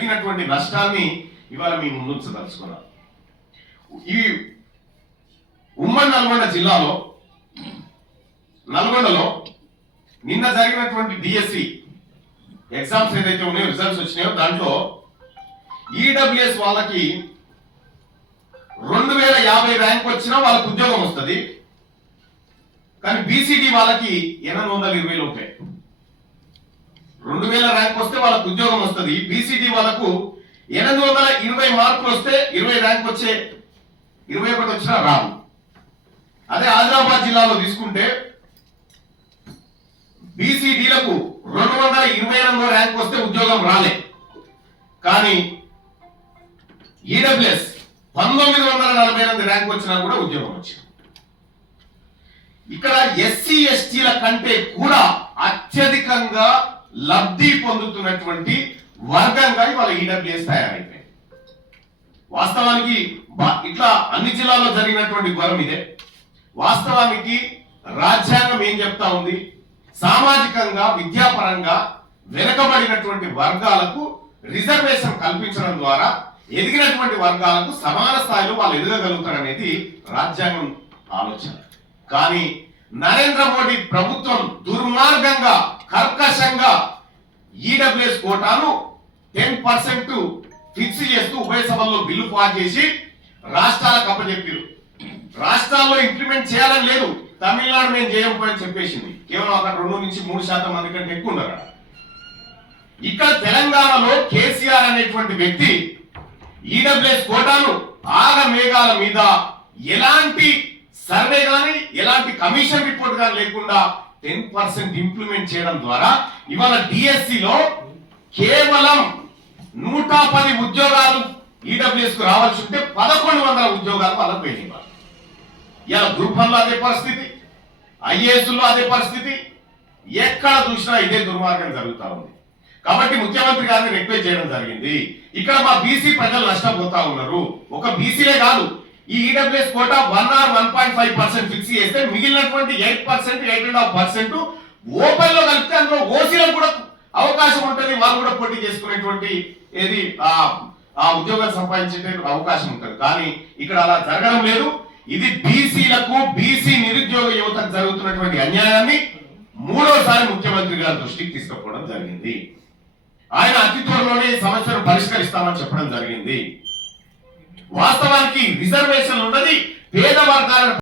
జరిగినటువంటి నష్టాన్ని ఇవాళ మీ ముందు ముందుంచదలుచుకున్నాం. ఈ ఉమ్మడి నల్గొండ జిల్లాలో నల్గొండలో నిన్న జరిగినటువంటి డిఎస్సి ఎగ్జామ్స్ ఏదైతే ఉన్నాయో రిజల్ట్స్ వచ్చినాయో దాంట్లో ఈడబ్ల్యూఎస్ వాళ్ళకి రెండు వేల యాభై ర్యాంక్ వచ్చినా వాళ్ళకు ఉద్యోగం వస్తుంది. కానీ బీసీటీ వాళ్ళకి ఎనిమిది వందల ఇరవైలు ఉంటాయి. రెండు వేల ర్యాంక్ వస్తే వాళ్ళకు ఉద్యోగం వస్తుంది. బీసీడీ వాళ్ళకు ఎనిమిది వందల ఇరవై మార్కులు వస్తే ఇరవై ర్యాంక్ వచ్చే ఇరవై ఒకటి వచ్చినా రాదు అదే ఆదిలాబాద్ జిల్లాలో తీసుకుంటే బీసీడీలకు రెండు వందల ఇరవై ఎనిమిదో ర్యాంక్ వస్తే ఉద్యోగం రాలే. కానీ ఈడబ్ల్యూఎస్ పంతొమ్మిది వందల నలభై ఎనిమిది ర్యాంక్ వచ్చినా కూడా ఉద్యోగం వచ్చింది. ఇక్కడ ఎస్సీ ఎస్టీల కంటే కూడా అత్యధికంగా లబ్ధి పొందుతున్నటువంటి వర్గంగా ఇవాళ ఈడబ్ల్యూఎస్ తయారైపోయింది. వాస్తవానికి ఇట్లా అన్ని జిల్లాల్లో జరిగినటువంటి ఘోరం ఇదే. వాస్తవానికి రాజ్యాంగం ఏం చెప్తా ఉంది? సామాజికంగా విద్యాపరంగా వెనుకబడినటువంటి వర్గాలకు రిజర్వేషన్ కల్పించడం ద్వారా ఎదిగినటువంటి వర్గాలకు సమాన స్థాయిలో వాళ్ళు ఎదగగలుగుతారనేది రాజ్యాంగం ఆలోచన. కానీ నరేంద్ర మోడీ ప్రభుత్వం దుర్మార్గంగా కర్కశంగా ఈడబ్ల్యూఎస్ కోటాను టెన్ పర్సెంట్ ఫిక్స్ చేస్తూ ఉభయ సభల్లో బిల్లు పాస్ చేసి రాష్ట్రాలకు అప్పచెప్పారు. రాష్ట్రాల్లో ఇంప్లిమెంట్ చేయాలని లేదు. తమిళనాడు మేము చేయకపోయని చెప్పేసింది. కేవలం అక్కడ రెండు నుంచి మూడు శాతం మంది కంటే ఎక్కువ ఉన్నారు ఇక్కడ తెలంగాణలో కేసీఆర్ అనేటువంటి వ్యక్తి ఈడబ్ల్యూఎస్ కోటాను ఆగ మేఘాల మీద ఎలాంటి సర్వే కానీ ఎలాంటి కమిషన్ రిపోర్ట్ కానీ లేకుండా టెన్ పర్సెంట్ ఇంప్లిమెంట్ చేయడం ద్వారా ఇవాళ డిఎస్సిలో కేవలం నూట పది ఉద్యోగాలు ఈడబ్ల్యూఎస్కు రావాల్సి ఉంటే పదకొండు వందల ఉద్యోగాలు వాళ్ళకు వెళ్ళేవారు ఇలా గ్రూప్ వన్ అదే పరిస్థితి ఐఏఎస్లో అదే పరిస్థితి ఎక్కడ చూసినా ఇదే దుర్మార్గం జరుగుతూ ఉంది. కాబట్టి ముఖ్యమంత్రి గారిని రిక్వెస్ట్ చేయడం జరిగింది. ఇక్కడ మా బీసీ ప్రజలు నష్టపోతా ఉన్నారు. ఒక బీసీలే కాదు ఈ EWS quota one or one point five percent fix చేస్తే మిగిలినటువంటి eight percent eight and half percent ఓపెన్లో కలిపితే అందులో ఓసీలకు కూడా అవకాశం ఉంటుంది. వాళ్ళు కూడా పోటీ చేసుకునేటువంటి ఏది ఆ ఆ ఉద్యోగాలు సంపాదించే అవకాశం ఉంటుంది. కానీ ఇక్కడ అలా జరగడం లేదు. ఇది బీసీలకు బీసీ నిరుద్యోగ యువతకు జరుగుతున్నటువంటి అన్యాయాన్ని మూడోసారి ముఖ్యమంత్రి గారి దృష్టికి తీసుకుపోవడం జరిగింది. ఆయన అతి త్వరలోనే సమస్యను పరిష్కరిస్తామని చెప్పడం జరిగింది. వాస్తవానికి రిజర్వేషన్ ఉన్నది పేద వర్గాలను